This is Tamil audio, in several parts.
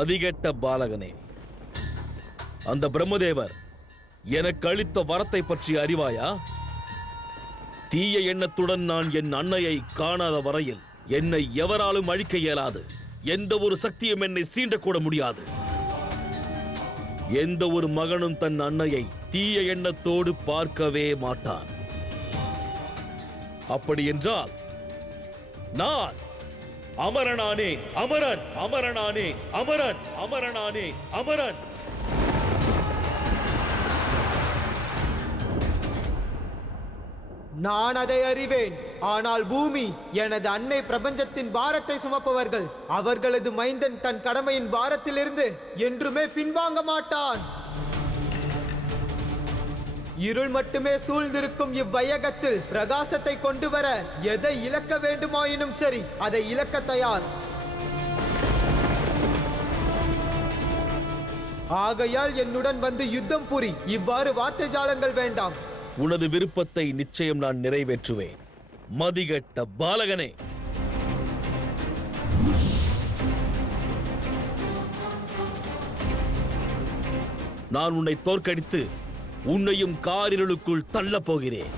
மதிகெட்ட பாலகனே, அந்த பிரம்மதேவர் எனக்கு அளித்த வரத்தை பற்றி அறிவாயா? தீய எண்ணத்துடன் நான் என் அன்னையை காணாத வரையில் என்னை எவராலும் அழிக்க இயலாது. எந்த ஒரு சக்தியும் என்னை சீண்டக்கூட முடியாது. எந்த ஒரு மகனும் தன் அன்னையை தீய எண்ணத்தோடு பார்க்கவே மாட்டான். அப்படி என்றால் நான் அமரனானேன், அமரன், அமரனானேன், அமரன், அமரனானேன், அமரன். நான் அதை அறிவேன். ஆனால் பூமி, எனது அன்னை பிரபஞ்சத்தின் பாரத்தை சுமப்பவர்கள். அவர்களது மைந்தன் தன் கடமையின் பாரத்திலிருந்து என்றுமே பின்வாங்க மாட்டான். இருள் மட்டுமே சூழ்ந்திருக்கும் இவ்வையகத்தில் பிரகாசத்தை கொண்டு வர எதை இழக்க வேண்டுமாயினும் சரி, அதை இழக்க தயார். ஆகையால் என்னுடன் வந்து யுத்தம் புரி. இவ்வாறு வார்த்தை ஜாலங்கள் வேண்டாம். உனது விருப்பத்தை நிச்சயம் நான் நிறைவேற்றுவேன். மதிகெட்ட பாலகனே, நான் உன்னை தோற்கடித்து உன்னையும் காரிருளுக்குள் தள்ளப் போகிறேன்.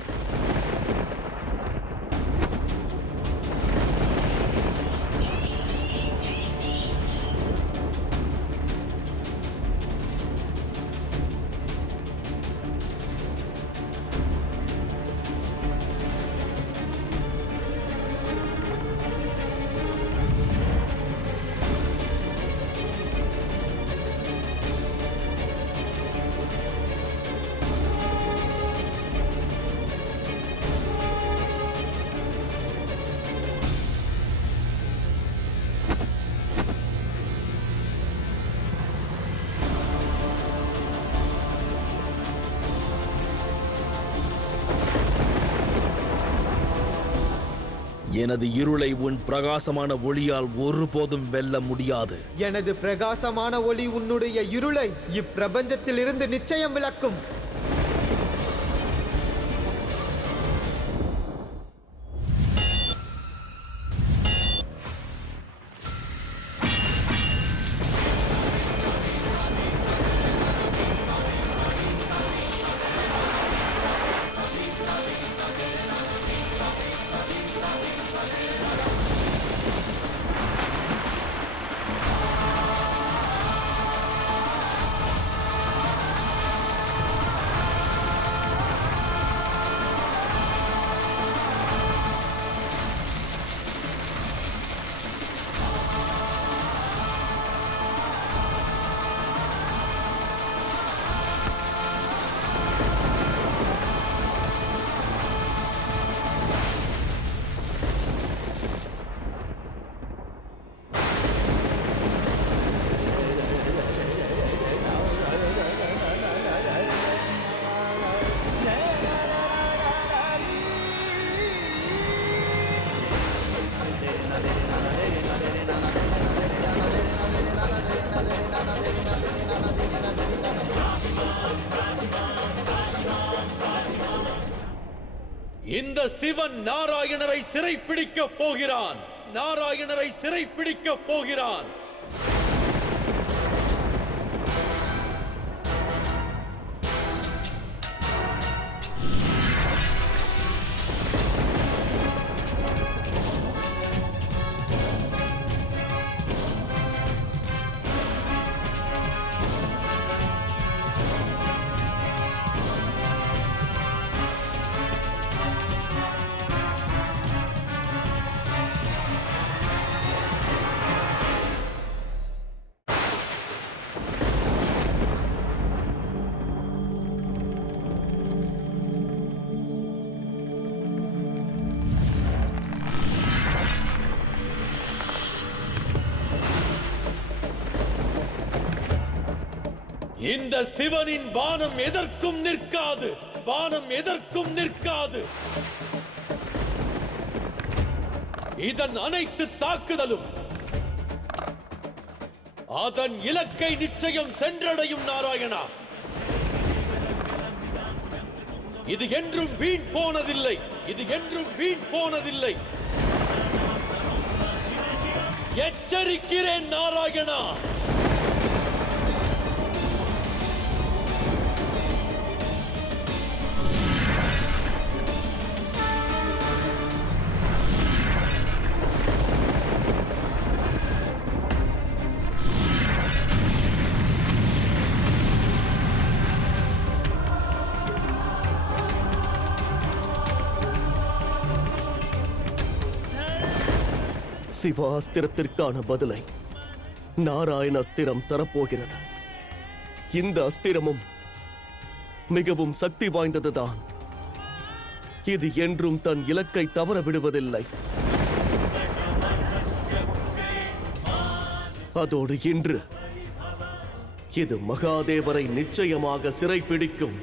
எனது இருளை உன் பிரகாசமான ஒளியால் ஒருபோதும் வெல்ல முடியாது. எனது பிரகாசமான ஒளி உன்னுடைய இருளை இப்பிரபஞ்சத்திலிருந்து நிச்சயம் விளக்கும். இந்த சிவன் நாராயணரை சிறைப்பிடிக்க போகிறான். நாராயணரை சிறைப்பிடிக்க போகிறான். இந்த சிவனின் பானம் எதற்கும் நிற்காது. பானம் எதற்கும் நிற்காது. இதன் அனைத்து தாக்குதலும் அதன் இலக்கை நிச்சயம் சென்றடையும். நாராயணா, இது என்றும் வீண் போனதில்லை. இது என்றும் வீண் போனதில்லை. எச்சரிக்கிறேன் நாராயணா. சிவாஸ்திரத்திற்கான பதிலை நாராயண அஸ்திரம் தரப்போகிறது. இந்த அஸ்திரமும் மிகவும் சக்தி வாய்ந்ததுதான். இது என்றும் தன் இலக்கை தவற விடுவதில்லை. அதோடு இன்று இது மகாதேவரை நிச்சயமாக சிறைப்பிடிக்கும்.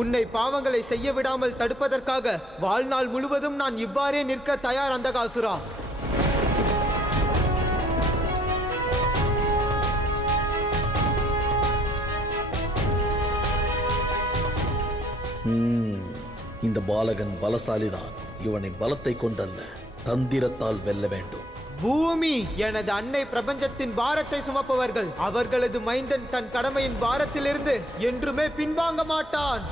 உன்னை பாவங்களை செய்ய விடாமல் தடுப்பதற்காக வாழ்நாள் முழுவதும் நான் இவ்வாறே நிற்க தயார் அந்தகாசுரா. இந்த பாலகன் பலசாலிதான். இவனை பலத்தை கொண்டல்ல, தந்திரத்தால் வெல்ல வேண்டும். பூமி எனது அன்னை பிரபஞ்சத்தின் பாரத்தை சுமப்பவர்கள். அவர்களது மைந்தன் தன் கடமையின் பாரத்திலிருந்து என்றுமே பின்வாங்க மாட்டான்.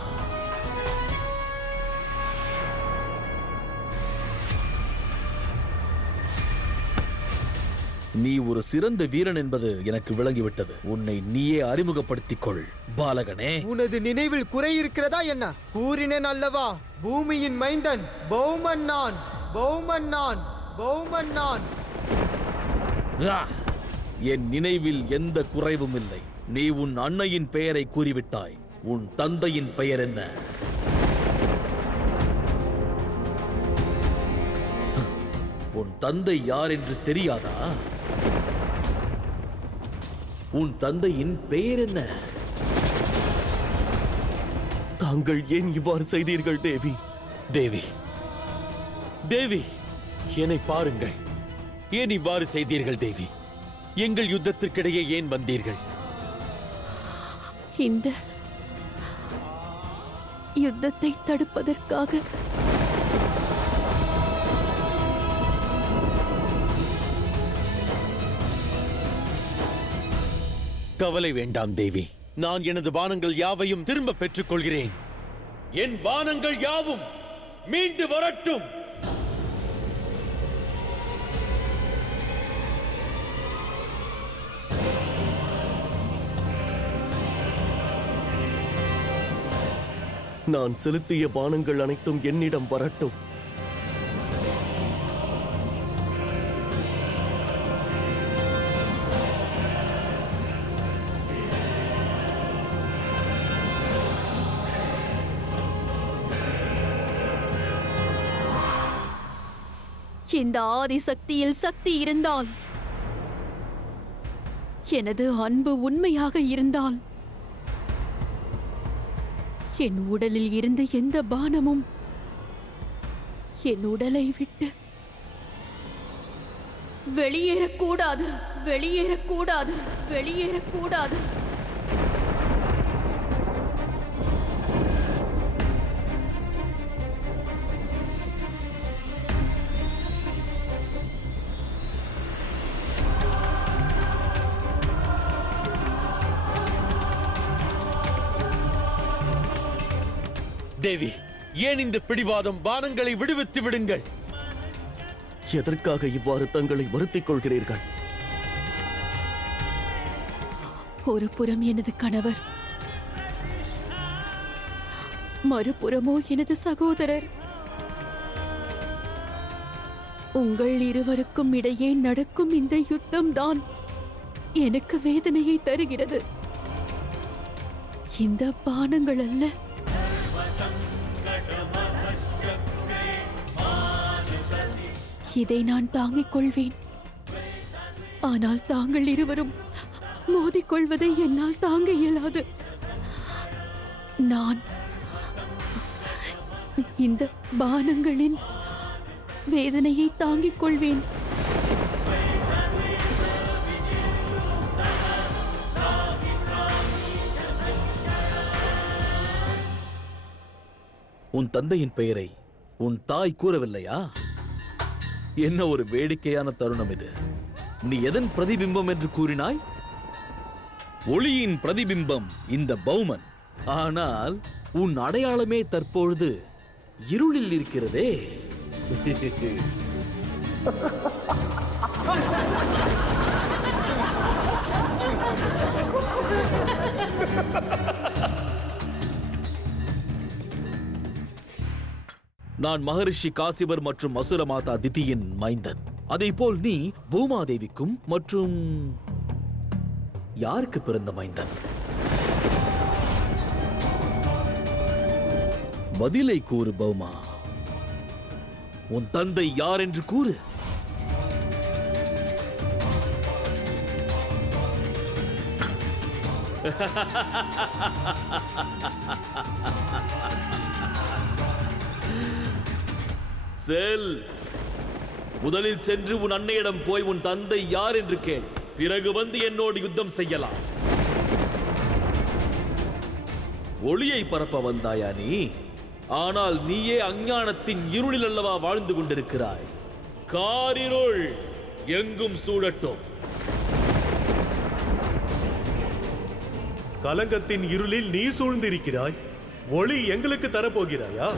நீ ஒரு சிறந்த வீரன் என்பது எனக்கு விளங்கிவிட்டது. உன்னை நீயே அறிமுகப்படுத்திக் கொள் பாலகனே. உனது நினைவில் குறை இருக்கிறதா என்ன? கூறினேன் அல்லவா, பூமியின் மைந்தன் பௌமன் நான், பௌமன் நான், பௌமன் நான். என் நினைவில் எந்த குறைவும் இல்லை. நீ உன் அன்னையின் பெயரை கூறிவிட்டாய். உன் தந்தையின் பெயர் என்ன? உன் தந்தை யார் என்று தெரியாதா? உன் தந்தையின் பெயர் என்ன? தாங்கள் ஏன் இவ்வாறு செய்தீர்கள் தேவி? தேவி, தேவி, என்னை பாருங்கள். ஏன் இவ்வாறு செய்தீர்கள் தேவி? எங்கள் யுத்தத்திற்கிடையே ஏன் வந்தீர்கள்? இந்த யுத்தத்தை தடுப்பதற்காக. கவலை வேண்டாம் தேவி. நான் எனது பானங்கள் யாவையும் திரும்ப பெற்றுக் கொள்கிறேன். என் பானங்கள் யாவும் மீண்டு வரட்டும். நான் செலுத்திய பானங்கள் அனைத்தும் என்னிடம் வரட்டும். இந்த ஆதிசக்தியில் சக்தி இருந்தால், எனது அன்பு உண்மையாக இருந்தால், என் உடலில் இருந்த எந்த பானமும் என் உடலை விட்டு வெளியேறக்கூடாது, வெளியேறக்கூடாது, வெளியேறக்கூடாது. தேவி, ஏன் இந்த பிடிவாதம்? பானங்களை விடுவித்து விடுங்கள். எதற்காக இவ்வாறு தங்களை வருத்திக் கொள்கிறீர்கள்? ஒரு புறம் எனது கணவர், மறுபுறமோ எனது சகோதரர். உங்கள் இருவருக்கும் இடையே நடக்கும் இந்த யுத்தம்தான் எனக்கு வேதனையை தருகிறது. இந்த பானங்கள் அல்ல. இதை நான் தாங்கிக் கொள்வேன். ஆனால் தாங்கள் இருவரும் மோதிக்கொள்வதை என்னால் தாங்க இயலாது. நான் இந்த பானங்களின் வேதனையை தாங்கிக் கொள்வேன். உன் தந்தையின் பெயரை உன் தாய் கூறவில்லையா? என்ன ஒரு வேடிக்கையான தருணம் இது! நீ எதன் பிரதிபிம்பம் என்று கூறினாய்? ஒளியின் பிரதிபிம்பம் இந்த பௌமன். ஆனால் உன் அடையாளமே தற்பொழுது இருளில் இருக்கிறதே. நான் மகரிஷி காசிபர் மற்றும் அசுர மாதா திதியின் மைந்தன். அதேபோல் நீ பூமாதேவிக்கும் மற்றும் யாருக்கு பிறந்த மைந்தன்? பதிலை கூறு பௌமா. உன் தந்தை யார் என்று கூறு. செல், முதலில் சென்று உன் அன்னையிடம் போய் உன் தந்தை யார் என்று கேள். பிறகு வந்து என்னோடு யுத்தம் செய்யலாம். ஒளியை பரப்ப வந்தாயா நீ? ஆனால் நீயே அஞ்ஞானத்தின் இருளில் அல்லவா வாழ்ந்து கொண்டிருக்கிறாய். காரிருள் எங்கும் சூழட்டும். கலங்கத்தின் இருளில் நீ சூழ்ந்திருக்கிறாய். ஒளி எங்களுக்கு தரப்போகிறாயா?